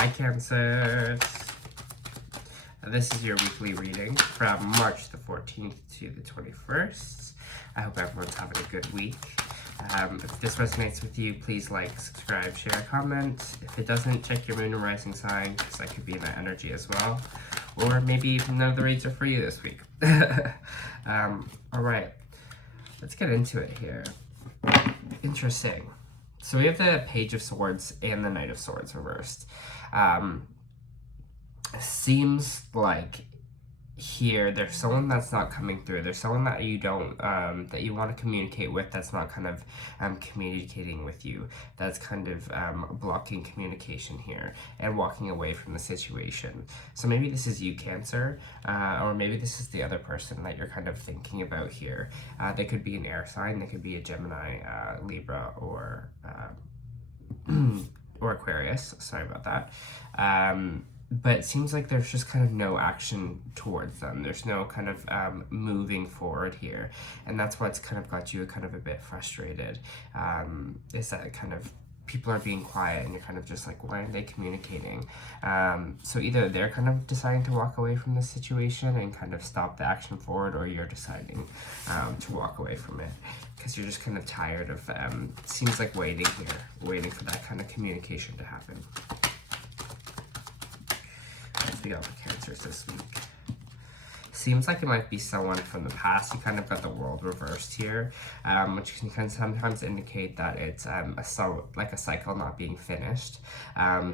Hi, Cancers. This is your weekly reading from March the 14th to the 21st. I hope everyone's having a good week. If this resonates with you, please like, subscribe, share, comment. If it doesn't, check your moon and rising sign, because I could be in that energy as well. Or maybe none of the reads are for you this week. Alright, let's get into it here. Interesting. So we have the Page of Swords and the Knight of Swords reversed. Seems like here there's someone that's not coming through. There's someone that you don't that you want to communicate with that's not kind of communicating with you. That's kind of blocking communication here and walking away from the situation. So maybe this is you, Cancer, or maybe this is the other person that you're kind of thinking about here. They could be an air sign. They could be a Gemini, Libra, or or Aquarius. Sorry about that. But it seems like there's just kind of no action towards them. There's no kind of moving forward here. And that's what's kind of got you kind of a bit frustrated. Is that kind of people are being quiet and you're kind of just like, why aren't they communicating? So either they're kind of deciding to walk away from this situation and kind of stop the action forward, or you're deciding to walk away from it. Because you're just kind of tired of, seems like waiting here, waiting for that kind of communication to happen. We got for Cancers this week. Seems like it might be someone from the past. You kind of got the World reversed here, which can sometimes indicate that it's like a cycle not being finished.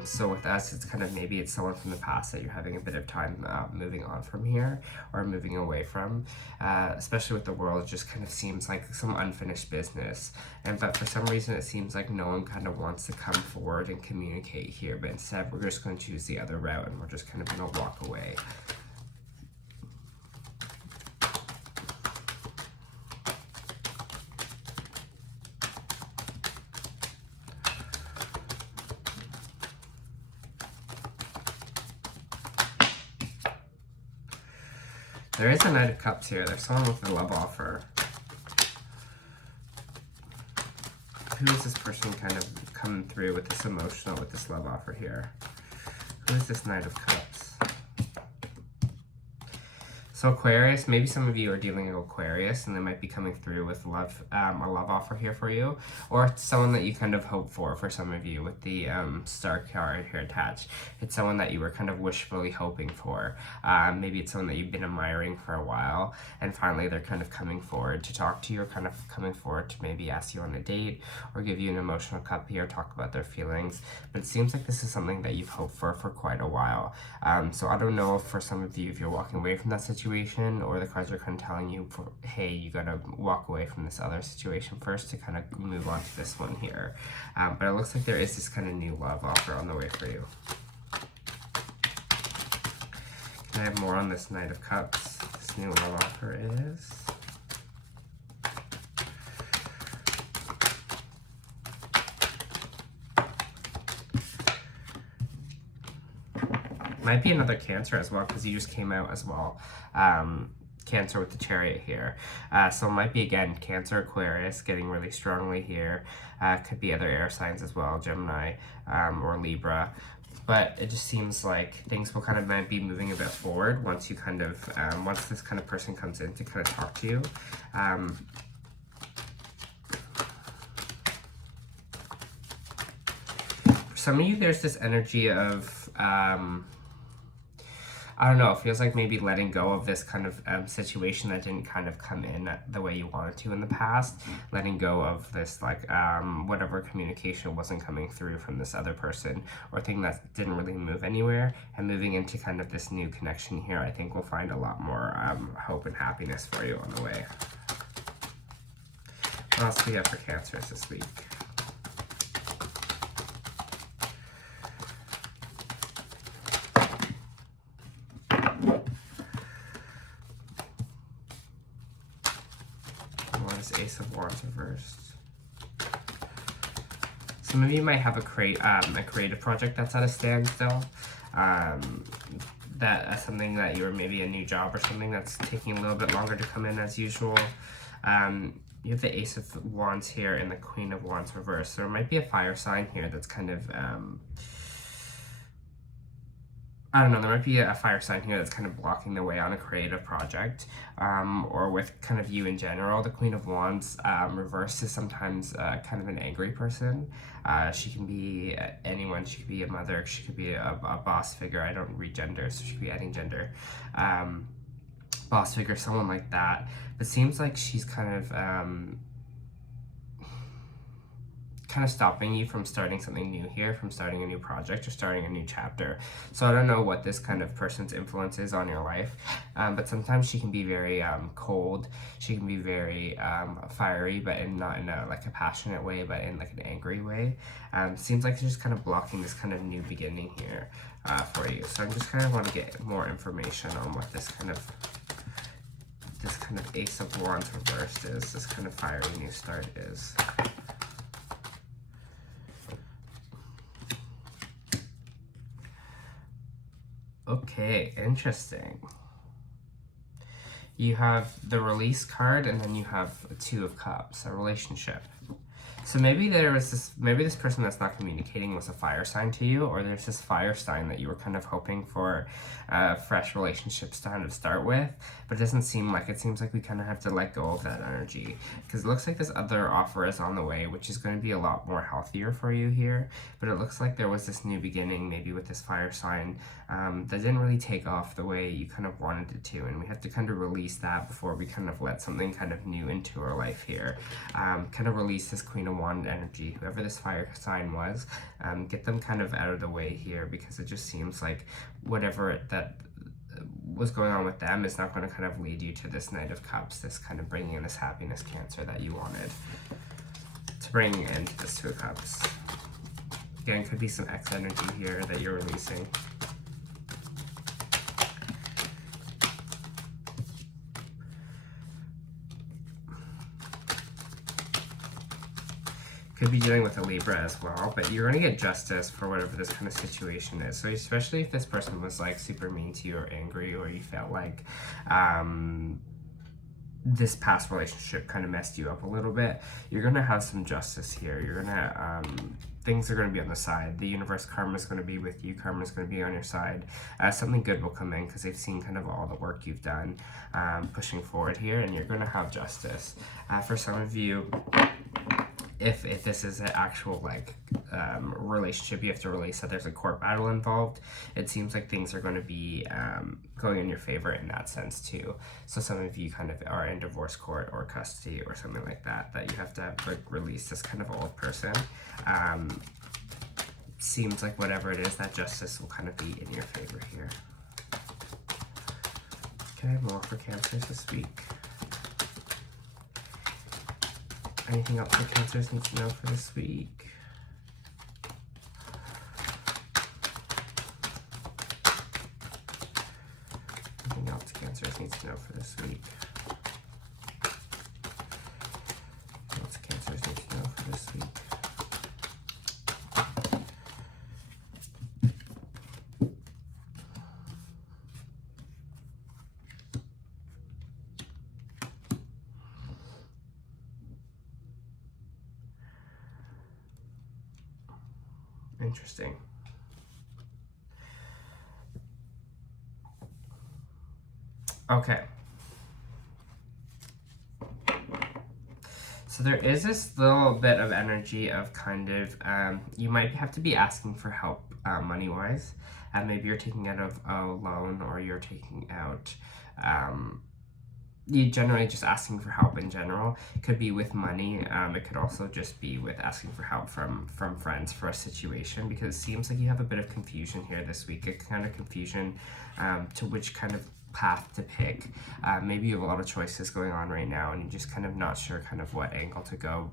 So with us, it's kind of maybe it's someone from the past that you're having a bit of time moving on from here or moving away from. Especially with the World, it just kind of seems like some unfinished business. But for some reason, it seems like no one kind of wants to come forward and communicate here. But instead, we're just going to choose the other route and we're just kind of going to walk away. There is a Knight of Cups here. There's someone with a love offer. Who is this person kind of coming through with this emotional, with this love offer here? Who is this Knight of Cups? So Aquarius, maybe some of you are dealing with Aquarius and they might be coming through with love, a love offer here for you. Or it's someone that you kind of hope for some of you with the star card here attached. It's someone that you were kind of wishfully hoping for. Maybe it's someone that you've been admiring for a while and finally they're kind of coming forward to talk to you, or kind of coming forward to maybe ask you on a date or give you an emotional cup here, talk about their feelings. But it seems like this is something that you've hoped for quite a while. So I don't know if for some of you, if you're walking away from that situation, or the cards are kind of telling you, hey, you gotta walk away from this other situation first to kind of move on to this one here. But it looks like there is this kind of new love offer on the way for you. Can I have more on this Knight of Cups? This new love offer is... Might be another Cancer as well, because you just came out as well. Cancer with the Chariot here. So it might be, again, Cancer, Aquarius getting really strongly here. Could be other air signs as well, Gemini or Libra. But it just seems like things will kind of might be moving a bit forward once you kind of, once this kind of person comes in to kind of talk to you. For some of you, there's this energy of... I don't know, it feels like maybe letting go of this kind of situation that didn't kind of come in the way you wanted to in the past. Letting go of this, like, whatever communication wasn't coming through from this other person or thing that didn't really move anywhere, and moving into kind of this new connection here, I think we'll find a lot more hope and happiness for you on the way. What else do we have for Cancers this week? Ace of Wands reversed. Some of you might have a creative project that's at a standstill. Something that you're maybe a new job or something that's taking a little bit longer to come in as usual. You have the Ace of Wands here and the Queen of Wands reversed. So there might be a fire sign here that's kind of I don't know, there might be a fire sign here that's kind of blocking the way on a creative project, or with kind of you in general. The Queen of Wands reversed is sometimes kind of an angry person. She can be anyone. She could be a mother. She could be a boss figure. I don't read gender, so she could be adding gender. Boss figure, someone like that. But seems like she's kind of stopping you from starting something new here, from starting a new project or starting a new chapter. So I don't know what this kind of person's influence is on your life, but sometimes she can be very cold. She can be very fiery, but not in a passionate way, but in like an angry way. Seems like she's just kind of blocking this kind of new beginning here for you. So I just kind of want to get more information on what this kind of Ace of Wands reversed is, this kind of fiery new start is. Okay, interesting. You have the Release card, and then you have a Two of Cups, a relationship. So maybe this person that's not communicating was a fire sign to you, or there's this fire sign that you were kind of hoping for fresh relationships to kind of start with, but it doesn't seem like it. Seems like we kind of have to let go of that energy, because it looks like this other offer is on the way, which is going to be a lot more healthier for you here. But it looks like there was this new beginning, maybe with this fire sign, that didn't really take off the way you kind of wanted it to, and we have to kind of release that before we kind of let something kind of new into our life here. Kind of release this Queen of Wand energy, whoever this fire sign was, get them kind of out of the way here, because it just seems like whatever that was going on with them is not going to kind of lead you to this Knight of Cups, this kind of bringing in this happiness, Cancer, that you wanted to bring into this Two of Cups. Again, could be some X energy here that you're releasing. Could be dealing with a Libra as well, but you're going to get justice for whatever this kind of situation is. So especially if this person was like super mean to you or angry, or you felt like this past relationship kind of messed you up a little bit, you're going to have some justice here. You're going to, things are going to be on the side. The universe, karma is going to be with you. Karma is going to be on your side. Something good will come in because they've seen kind of all the work you've done pushing forward here, and you're going to have justice. For some of you, if this is an actual relationship you have to release, that there's a court battle involved, it seems like things are going to be going in your favor in that sense too. So some of you kind of are in divorce court or custody or something like that, that you have to release this kind of old person. Seems like whatever it is, that justice will kind of be in your favor here. Can I have more for Cancers this week? Anything else that Cancers need to know for this week? Anything else Cancers need to know for this week? What else Cancers need to know for this week? Interesting. Okay. So there is this little bit of energy of kind of, you might have to be asking for help money-wise. Maybe you're taking out a loan, or you're taking out, you generally just asking for help in general. It could be with money. It could also just be with asking for help from friends for a situation, because it seems like you have a bit of confusion here this week, a kind of confusion to which kind of path to pick. Maybe you have a lot of choices going on right now, and you're just kind of not sure kind of what angle to go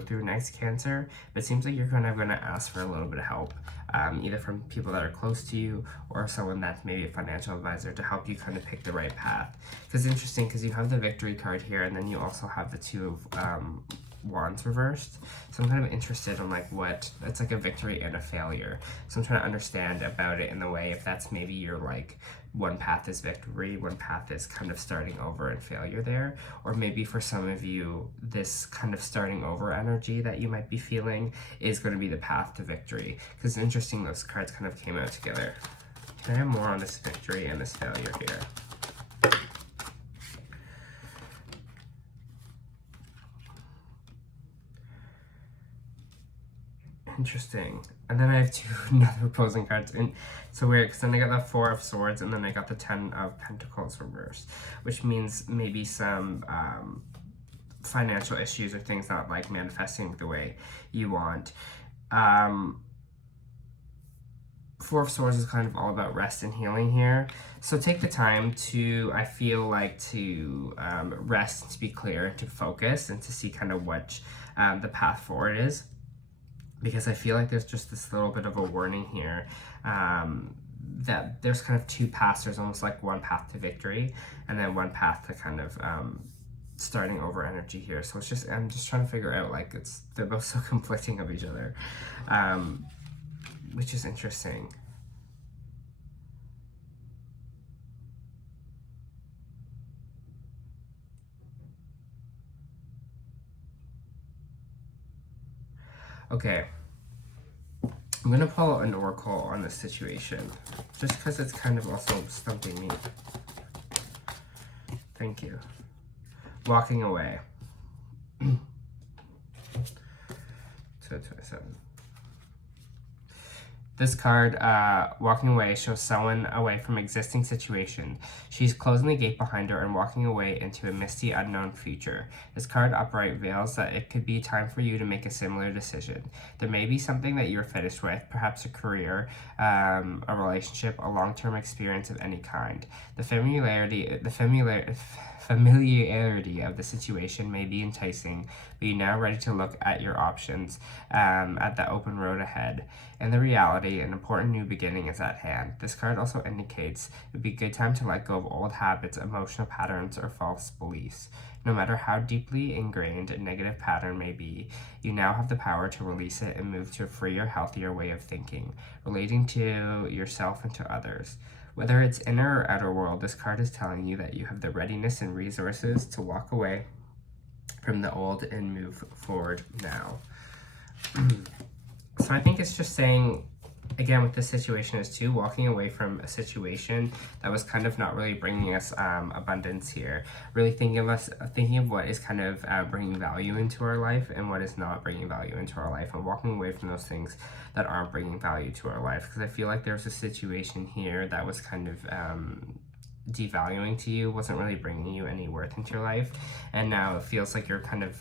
through next, Cancer. But it seems like you're kind of going to ask for a little bit of help, either from people that are close to you, or someone that's maybe a financial advisor, to help you kind of pick the right path. Because it's interesting, because you have the Victory card here, and then you also have the Two of Wands reversed. So I'm kind of interested in like what, it's like a victory and a failure. So I'm trying to understand about it in the way, if that's maybe you're like, one path is victory, one path is kind of starting over and failure there. Or maybe for some of you, this kind of starting over energy that you might be feeling is going to be the path to victory. Because it's interesting, those cards kind of came out together. Can I have more on this victory and this failure here? Interesting. And then I have two another opposing cards. And it's so weird because then I got the Four of Swords and then I got the Ten of Pentacles reversed, which means maybe some financial issues or things not like manifesting the way you want. Four of Swords is kind of all about rest and healing here. So take the time to, I feel like, to rest, to be clear, to focus, and to see kind of what the path forward is. Because I feel like there's just this little bit of a warning here that there's kind of two paths. There's almost like one path to victory and then one path to kind of starting over energy here. So it's just, I'm just trying to figure out, like, they're both so conflicting of each other, which is interesting. Okay, I'm gonna pull an oracle on this situation, just because it's kind of also stumping me. Thank you. Walking away. 227. This card, walking away, shows someone away from existing situation. She's closing the gate behind her and walking away into a misty, unknown future. This card upright veils that it could be time for you to make a similar decision. There may be something that you're finished with, perhaps a career, a relationship, a long-term experience of any kind. The familiarity of the situation may be enticing, but you're now ready to look at your options, at the open road ahead. In the reality, an important new beginning is at hand. This card also indicates it would be a good time to let go of old habits, emotional patterns, or false beliefs. No matter how deeply ingrained a negative pattern may be, you now have the power to release it and move to a freer, healthier way of thinking, relating to yourself and to others. Whether it's inner or outer world, this card is telling you that you have the readiness and resources to walk away from the old and move forward now. So I think it's just saying, again, with this situation is too, walking away from a situation that was kind of not really bringing us abundance here. Really thinking of what is kind of bringing value into our life and what is not bringing value into our life, and walking away from those things that aren't bringing value to our life. Because I feel like there's a situation here that was kind of devaluing to you, wasn't really bringing you any worth into your life, and now it feels like you're kind of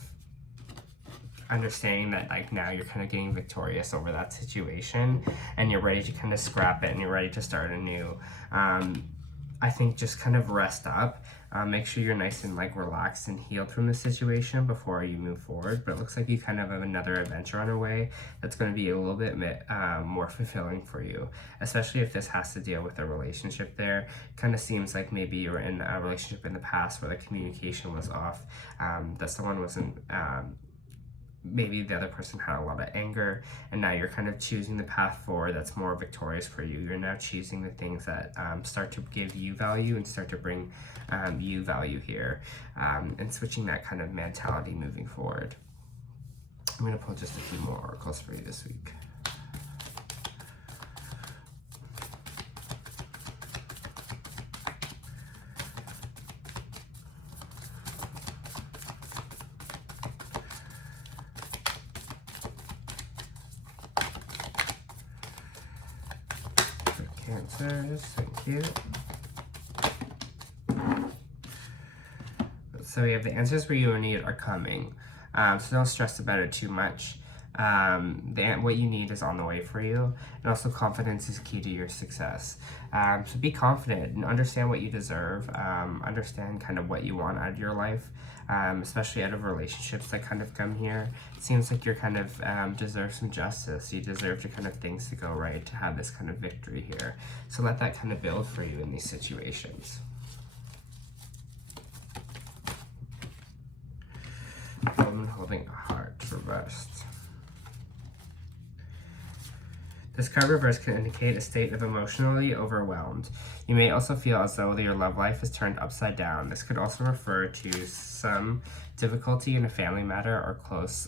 understanding that, like, now you're kind of getting victorious over that situation and you're ready to kind of scrap it and you're ready to start anew. I think just kind of rest up, make sure you're nice and like relaxed and healed from the situation before you move forward. But it looks like you kind of have another adventure on the way that's going to be a little bit more fulfilling for you, especially if this has to deal with a relationship. There kind of seems like maybe you were in a relationship in the past where the communication was off, that someone wasn't maybe the other person had a lot of anger, and now you're kind of choosing the path forward that's more victorious for you. You're now choosing the things that start to give you value and start to bring you value here, and switching that kind of mentality moving forward. I'm going to pull just a few more oracles for you this week. Cancers, thank you. So we have the answers for you need are coming. So don't stress about it too much. What you need is on the way for you. And also confidence is key to your success. So be confident and understand what you deserve. Understand kind of what you want out of your life, especially out of relationships that kind of come here. It seems like you're kind of deserve some justice. You deserve to kind of things to go right, to have this kind of victory here. So let that kind of build for you in these situations. Woman holding a heart reversed. This card reverse can indicate a state of emotionally overwhelmed. You may also feel as though your love life is turned upside down. This could also refer to some difficulty in a family matter or close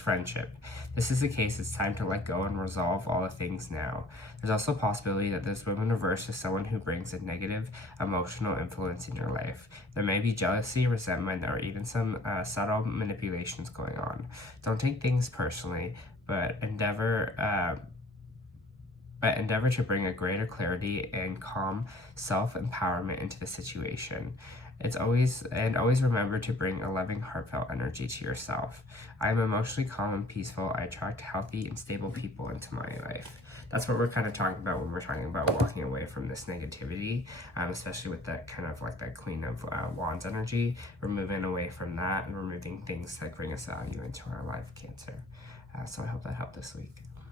friendship. This is the case, it's time to let go and resolve all the things now. There's also a possibility that this woman reverse is someone who brings a negative emotional influence in your life. There may be jealousy, resentment, or even some subtle manipulations going on. Don't take things personally, but endeavor to bring a greater clarity and calm self-empowerment into the situation. Always remember to bring a loving, heartfelt energy to yourself. I am emotionally calm and peaceful. I attract healthy and stable people into my life. That's what we're kind of talking about when we're talking about walking away from this negativity, especially with that kind of like that Queen of Wands energy. We're moving away from that and removing things that bring us value into our life, Cancer. So I hope that helped this week.